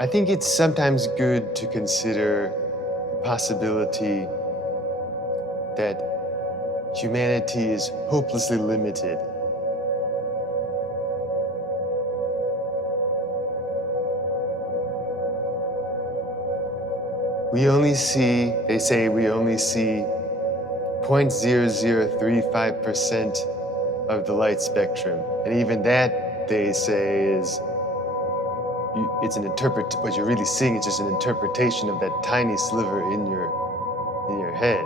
I think it's sometimes good to consider the possibility that humanity is hopelessly limited. They say we only see 0.0035% of the light spectrum. And even that, they say, is what you're really seeing is just an interpretation of that tiny sliver in your head.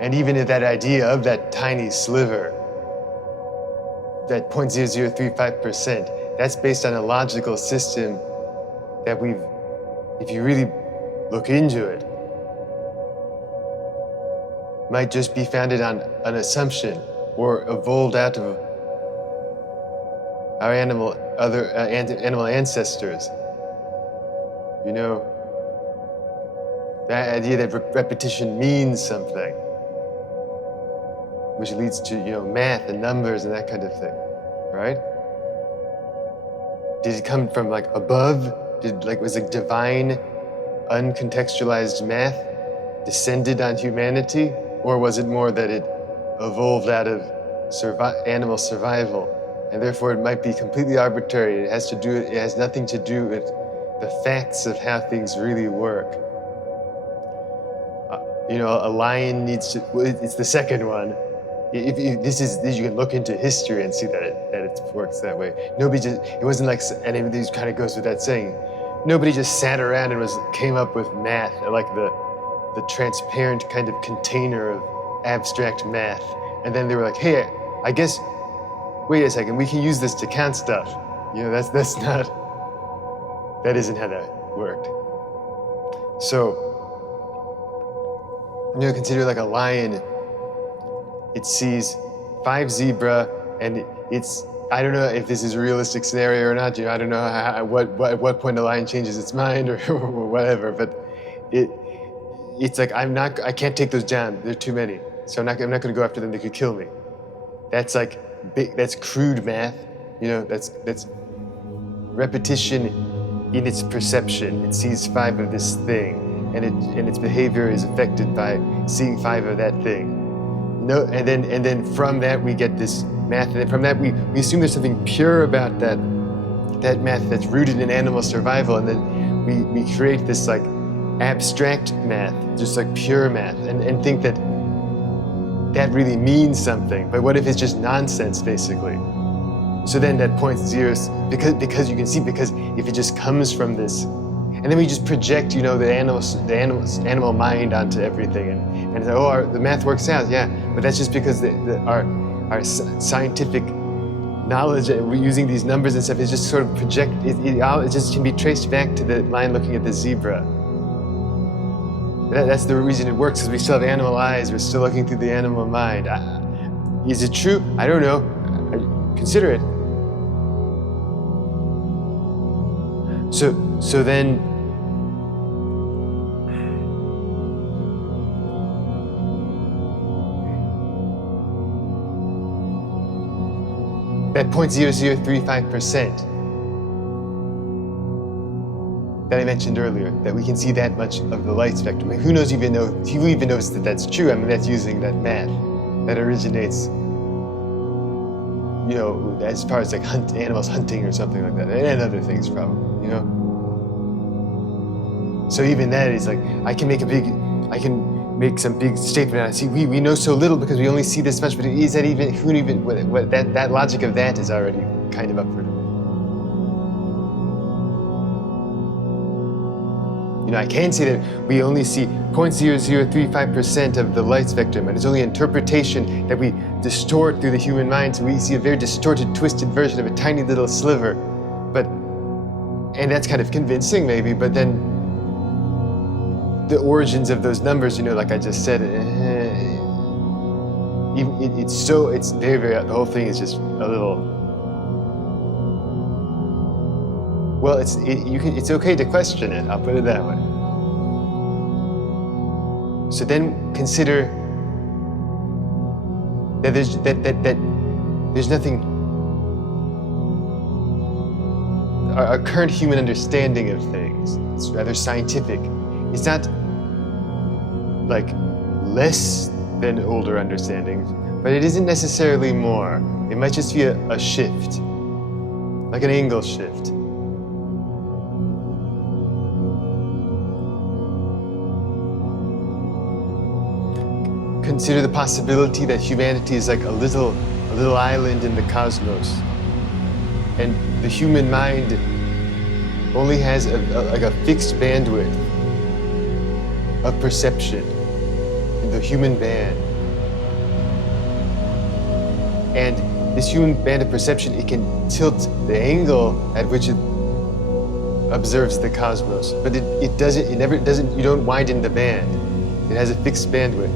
And even if that idea of that tiny sliver, that 0.0035%, that's based on a logical system that if you really look into it, might just be founded on an assumption or evolved out of our animal ancestors. You know, that idea that repetition means something, which leads to, math and numbers and that kind of thing, right? Did it come from above? Was it divine, uncontextualized math descended on humanity? Or was it more that it evolved out of animal survival? And therefore it might be completely arbitrary. It has nothing to do with the facts of how things really work. A lion it's the second one. You can look into history and see that it works that way. It wasn't like, and it kind of goes with that saying, nobody just sat around and came up with math, like the transparent kind of container of abstract math. And then they were like, hey, I guess, wait a second, we can use this to count stuff. That isn't how that worked. So, consider like a lion. It sees 5 zebra, and I don't know if this is a realistic scenario or not. I don't know at what point the lion changes its mind or whatever. But it's like I can't take those down. There are too many, so I'm not going to go after them. They could kill me. That's that's crude math. That's repetition in its perception. It sees 5 of this thing, and its behavior is affected by seeing 5 of that thing. No, and then from that we get this math, and then from that we assume there's something pure about that math that's rooted in animal survival, and then we create this abstract math, just pure math, and think that really means something. But what if it's just nonsense, basically? So then that point 0, because you can see, because if it just comes from this, and then we just project, the animal mind onto everything, and say, the math works out, yeah. But that's just because our scientific knowledge, and we're using these numbers and stuff, is just sort of it just can be traced back to the lion looking at the zebra. That's the reason it works, is we still have animal eyes, we're still looking through the animal mind. Is it true? I don't know. Consider it. So then, that 0.0035% that I mentioned earlier, that we can see that much of the light spectrum. Who knows who even knows that that's true? I mean, that's using that math that originates, as far as animals hunting or something like that, and other things probably, So even that is I can make some big statement. I see we know so little because we only see this much. But is that even that logic of that is already kind of up for debate. I can say that we only see 0.0035% of the light spectrum, and it's only interpretation that we distort through the human mind. So we see a very distorted, twisted version of a tiny little sliver. And that's kind of convincing, maybe. But then the origins of those numbers, like I just said, it's very, very, the whole thing is just a little Well, it's okay to question it. I'll put it that way. So then consider that there's nothing. Our current human understanding of things, it's rather scientific. It's not like less than older understandings, but it isn't necessarily more. It might just be a shift, like an angle shift. Consider the possibility that humanity is like a little island in the cosmos, and the human mind only has like a fixed bandwidth of perception in the human band. And this human band of perception, it can tilt the angle at which it observes the cosmos, but you don't widen the band. It has a fixed bandwidth.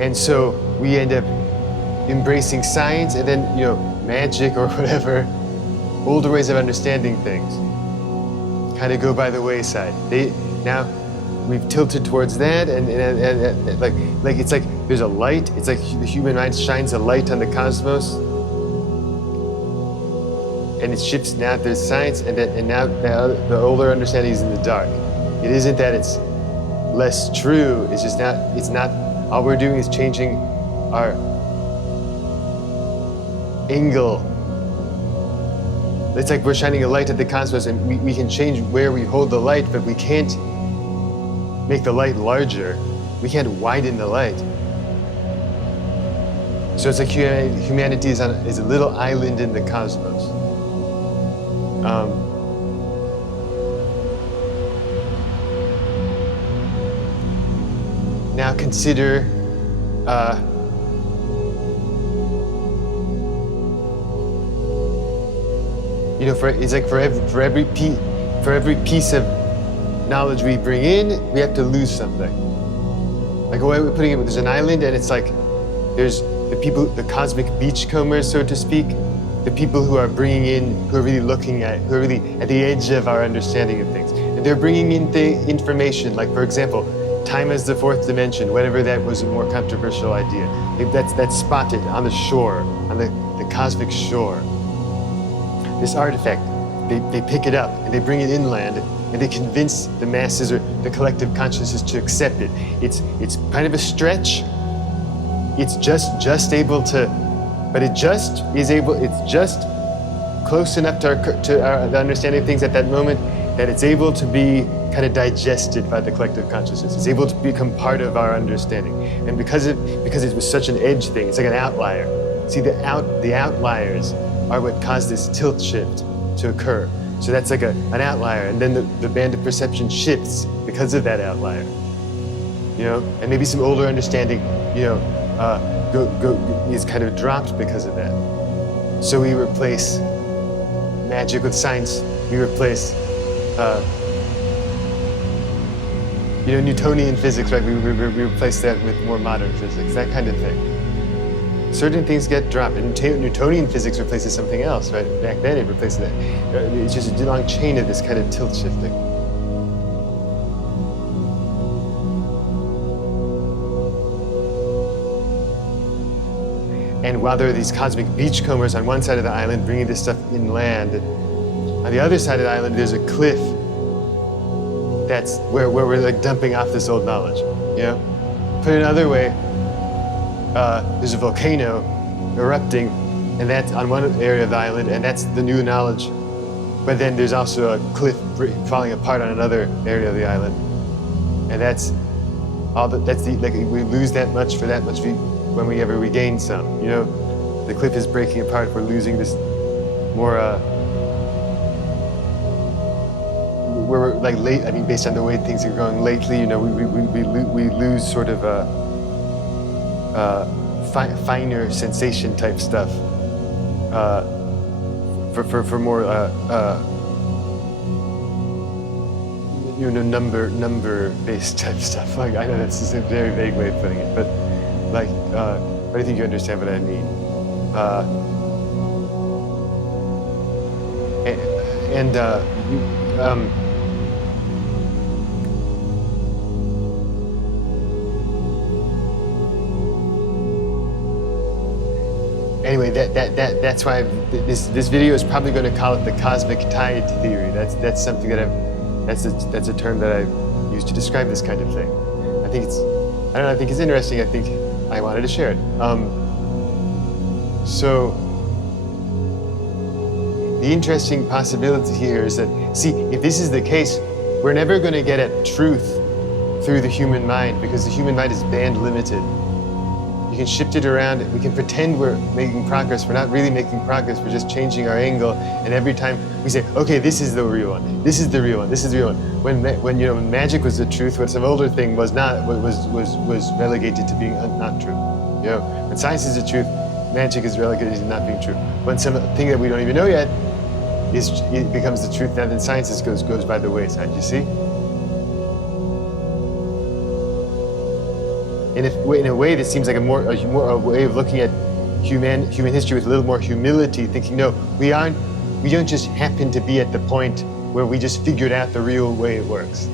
And so we end up embracing science and then, magic or whatever, older ways of understanding things kind of go by the wayside. Now we've tilted towards that, and like it's like there's a light. It's like the human mind shines a light on the cosmos, and it shifts now. There's science, and now the older understanding is in the dark. It isn't that it's less true. It's just not. It's not. All we're doing is changing our angle. It's like we're shining a light at the cosmos, and we can change where we hold the light, but we can't make the light larger. We can't widen the light. So it's like humanity is a little island in the cosmos. Now consider it's like for every piece of knowledge we bring in, we have to lose something. Like a way we're putting it, there's an island, and it's like there's the people, the cosmic beachcombers, so to speak, the people who are bringing in, who are really who are really at the edge of our understanding of things, and they're bringing in the information. Like, for example, time as the fourth dimension, whatever that was a more controversial idea. That's spotted on the shore, on the cosmic shore. This artifact, they pick it up and they bring it inland, and they convince the masses or the collective consciousness to accept it. It's kind of a stretch. It's just able to, but it's just close enough to the understanding of things at that moment that it's able to be kind of digested by the collective consciousness. It's able to become part of our understanding. And because it was such an edge thing, it's like an outlier. See, the outliers are what caused this tilt shift to occur. So that's like an outlier, and then the band of perception shifts because of that outlier. And maybe some older understanding, is kind of dropped because of that. So we replace magic with science. We replace Newtonian physics, right? We replace that with more modern physics, that kind of thing. Certain things get dropped, and Newtonian physics replaces something else, right? Back then it replaces that. It's just a long chain of this kind of tilt shifting. And while there are these cosmic beachcombers on one side of the island bringing this stuff inland, on the other side of the island there's a cliff that's where we're like dumping off this old knowledge. Put it another way, there's a volcano erupting, and that's on one area of the island, and that's the new knowledge. But then there's also a cliff falling apart on another area of the island, and we lose that much for that much when we ever regain some. The cliff is breaking apart. We're losing this more. We're like late. I mean, based on the way things are going lately, we lose sort of finer sensation type stuff for more number based type stuff. Like, I know that's a very vague way of putting it, but like But I think you understand what I mean. Anyway, that's why this video is probably going to call it the cosmic tide theory. That's something that that's a term that I use to describe this kind of thing. I think it's interesting. I think I wanted to share it. So the interesting possibility here is that, see, if this is the case, we're never going to get at truth through the human mind, because the human mind is band limited. You can shift it around. We can pretend we're making progress. We're not really making progress. We're just changing our angle. And every time we say, okay, this is the real one. This is the real one. This is the real one. When magic was the truth, what some older thing was not, was relegated to being not true. When science is the truth, magic is relegated to not being true. When something that we don't even know yet it becomes the truth, now then science goes by the wayside. You see? And in a way that seems like a way of looking at human history with a little more humility, thinking, no, we don't just happen to be at the point where we just figured out the real way it works.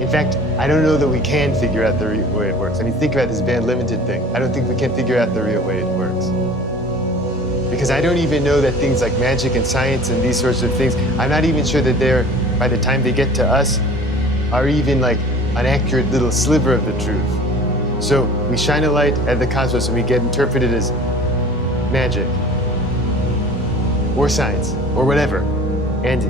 In fact, I don't know that we can figure out the real way it works. I mean, think about this band limited thing. I don't think we can figure out the real way it works. Because I don't even know that things like magic and science and these sorts of things, I'm not even sure that by the time they get to us, are even like an accurate little sliver of the truth. So we shine a light at the cosmos and we get interpreted as magic or science or whatever, and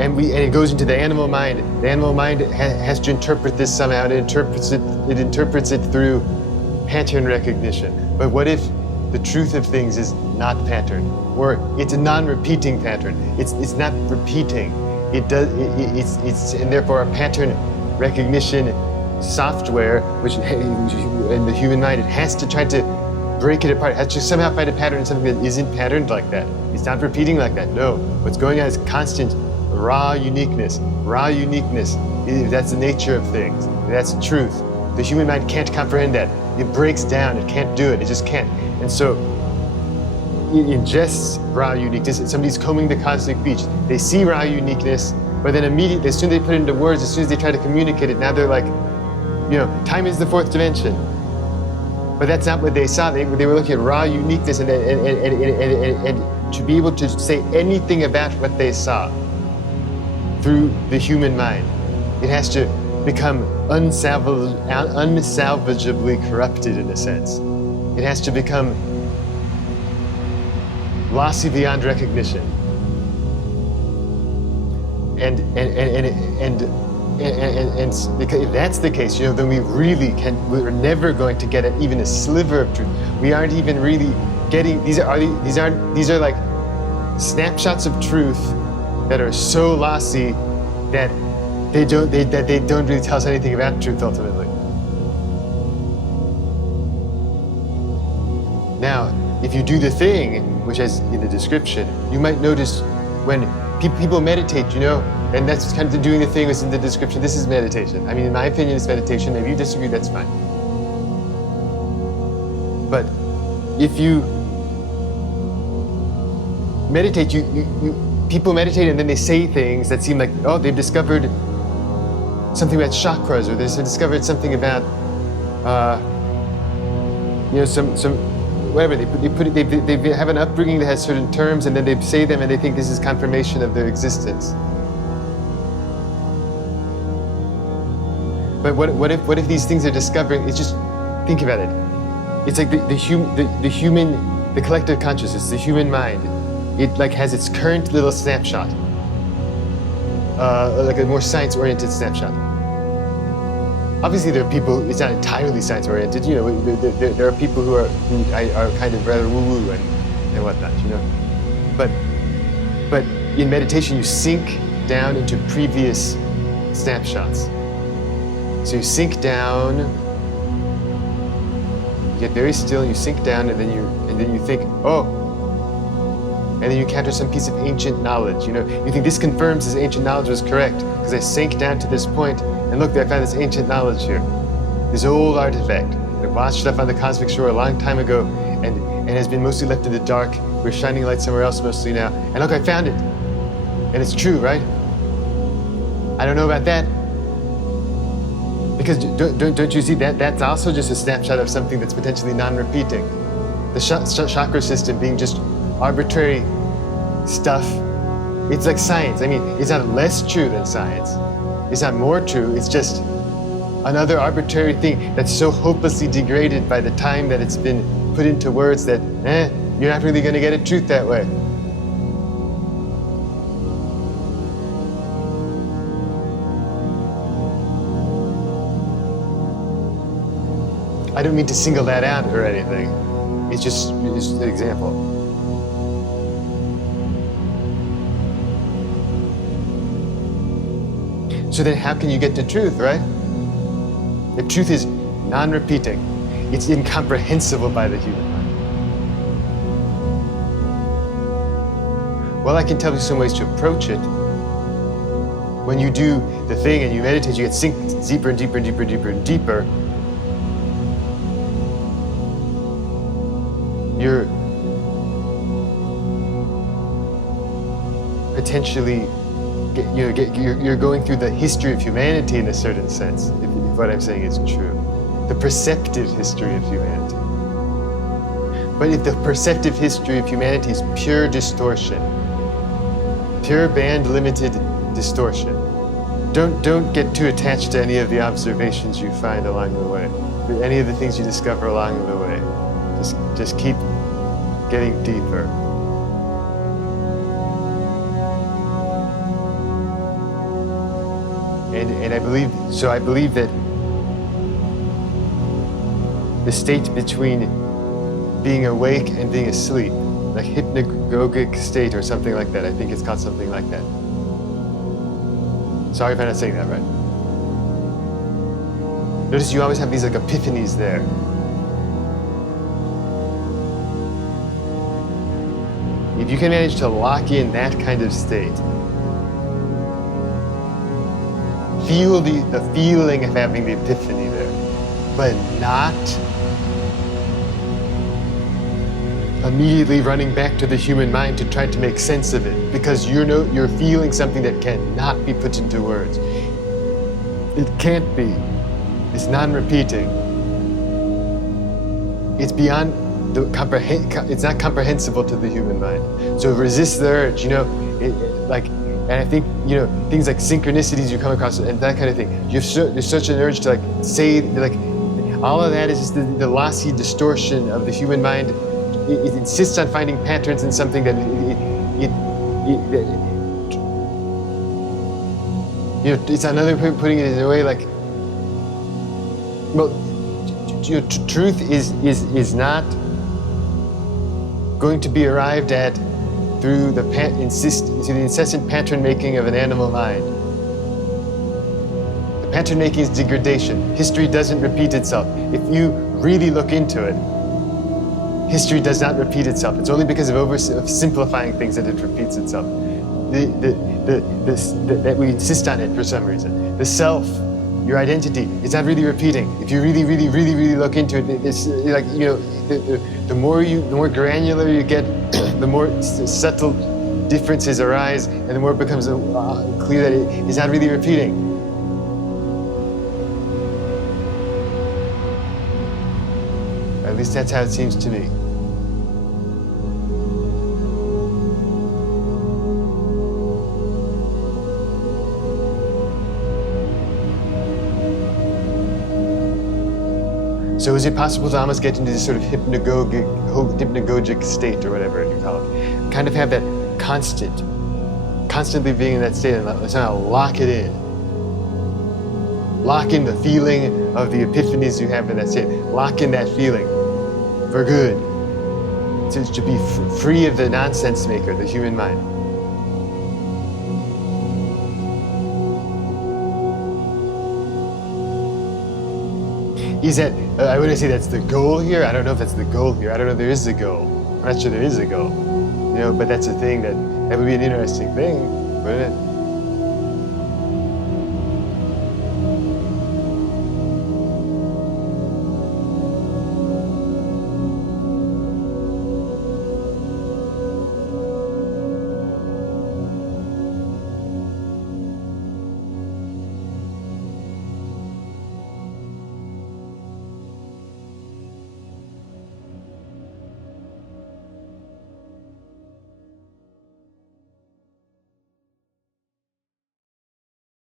it goes into the animal mind. The animal mind has to interpret this somehow. It interprets it through pattern recognition. But what if the truth of things is not pattern, or it's a non-repeating pattern? It's not repeating. And therefore a pattern recognition software, which in the human mind, it has to try to break it apart. It has to somehow find a pattern in something that isn't patterned like that. It's not repeating like that. No, what's going on is constant raw uniqueness. Raw uniqueness, that's the nature of things. That's truth. The human mind can't comprehend that. It breaks down. It can't do it. It just can't. And so it ingests raw uniqueness. Somebody's combing the cosmic beach. They see raw uniqueness, but then immediately, as soon as they put it into words, as soon as they try to communicate it, now they're like, time is the fourth dimension. But that's not what they saw. They were looking at raw uniqueness, and to be able to say anything about what they saw through the human mind, it has to become unsalvageably corrupted in a sense. It has to become lossy beyond recognition. And because if that's the case, then we're never going to get at even a sliver of truth. We aren't even really getting, these are like snapshots of truth that are so lossy that they don't really tell us anything about truth ultimately. Now, if you do the thing, which is in the description, you might notice when people meditate, and that's kind of doing the thing that's in the description. This is meditation. I mean, in my opinion, it's meditation. Maybe you disagree, that's fine. But if you meditate, people meditate and then they say things that seem like, oh, they've discovered something about chakras, or they've discovered something about, some whatever. They have an upbringing that has certain terms, and then they say them, and they think this is confirmation of their existence. But what if these things are discovering? It's just, think about it. It's like the collective consciousness, the human mind. It like has its current little snapshot, like a more science-oriented snapshot. Obviously, there are people. It's not entirely science-oriented. There are people who are kind of rather woo-woo and whatnot. But in meditation, you sink down into previous snapshots. So you sink down, you get very still, and you sink down, and then you think, oh, and then you encounter some piece of ancient knowledge. You think this confirms this ancient knowledge was correct because I sank down to this point, and look, I found this ancient knowledge here, this old artifact. washed stuff on the cosmic shore a long time ago and has been mostly left in the dark. We're shining light somewhere else mostly now. And look, I found it. And it's true, right? I don't know about that. Because don't you see that that's also just a snapshot of something that's potentially non-repeating. The chakra system being just arbitrary stuff. It's like science. I mean, it's not less true than science. It's not more true. It's just another arbitrary thing that's so hopelessly degraded by the time that it's been put into words that, you're not really going to get a truth that way. I don't mean to single that out or anything. It's just an example. So then how can you get to truth, right? If truth is non-repeating, it's incomprehensible by the human mind. Well, I can tell you some ways to approach it. When you do the thing and you meditate, you get sink deeper and deeper and deeper and deeper and deeper. You're potentially you're going through the history of humanity in a certain sense, if what I'm saying is true. The perceptive history of humanity. But if the perceptive history of humanity is pure distortion, pure band-limited distortion, don't get too attached to any of the observations you find along the way, any of the things you discover along the way. Just keep getting deeper. And I believe that the state between being awake and being asleep, like hypnagogic state or something like that, I think it's called something like that. Sorry if I'm not saying that right. Notice you always have these like epiphanies there. If you can manage to lock in that kind of state, feel the feeling of having the epiphany there, but not immediately running back to the human mind to try to make sense of it, because you're feeling something that cannot be put into words. It can't be. It's non-repeating. It's beyond it's not comprehensible to the human mind. So resist the urge, and I think, things like synchronicities you come across and that kind of thing. There's such an urge to say, all of that is just the lossy distortion of the human mind. It insists on finding patterns in something that it's another way of putting it in a way truth is not going to be arrived at through the incessant pattern making of an animal mind. The pattern making is degradation. History doesn't repeat itself. If you really look into it, history does not repeat itself. It's only because of simplifying things that it repeats itself. That we insist on it for some reason. The self, your identity, it's not really repeating. If you really, really, really, really look into it, it's like, the more granular you get, the more subtle differences arise, and the more it becomes clear that it is not really repeating. At least that's how it seems to me. So is it possible to almost get into this sort of hypnagogic state, or whatever you call it? Kind of have that constantly being in that state, and somehow lock it in. Lock in the feeling of the epiphanies you have in that state. Lock in that feeling for good. To be free of the nonsense maker, the human mind. Is that, I wouldn't say that's the goal here. I don't know if that's the goal here. I don't know if there is a goal. I'm not sure there is a goal. But that's a thing that would be an interesting thing, wouldn't it?